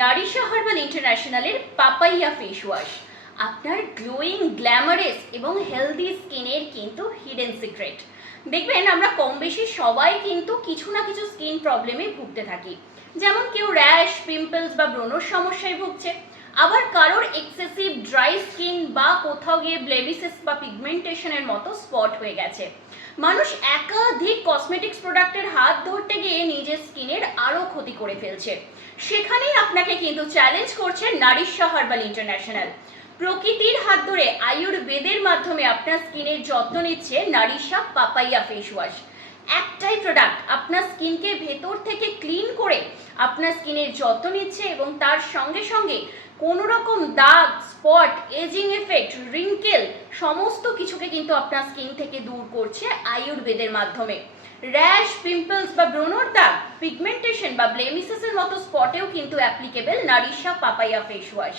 Narisha herbal ইন্টারন্যাশনালের papaya face wash আপনার glowing, glamorous এবং হেলদি স্কিনের কিন্তু হিডেন সিক্রেট। দেখবেন আমরা কম বেশি সবাই কিন্তু কিছু না কিছু স্কিন প্রবলেমে ভুগতে থাকি। যেমন কেউ র্যাশ, পিম্পলস বা ব্রণর সমস্যায় ভুগছে, আবার কারোর এক্সেসিভ ড্রাই স্কিন বা কোথাও গিয়ে ব্লেমিসেস বা পিগমেন্টেশনের মতো স্পট হয়ে গেছে। মানুষ একাধিক কসমেটিক্স প্রোডাক্টের হাত ধরতে গিয়ে নিজের স্কিনের আরও ক্ষতি করে ফেলছে। সেখানেই আপনাকে কিন্তু চ্যালেঞ্জ করছে নারিশা হার্বাল ইন্টারন্যাশনাল। প্রকৃতির হাত ধরে আয়ুর্বেদের মাধ্যমে আপনার স্কিনের যত্ন নিচ্ছে নারিশা পাপাইয়া ফেস ওয়াশ। একটাই প্রোডাক্ট আপনার স্কিনকে ভেতর থেকে ক্লিন করে আপনার স্কিনের যত্ন নিচ্ছে এবং তার সঙ্গে সঙ্গে কোনো রকম দাগ, স্পট, এজিং এফেক্ট, রিঙ্কেল সমস্ত কিছুকে কিন্তু আপনার স্কিন থেকে দূর করছে আয়ুর্বেদের মাধ্যমে। র্যাশ, পিম্পলস বা ব্রণর দাগ, পিগমেন্টেশন বা ব্লেমিসেসের মতো স্পটেও কিন্তু applicable Narisha papaya face wash.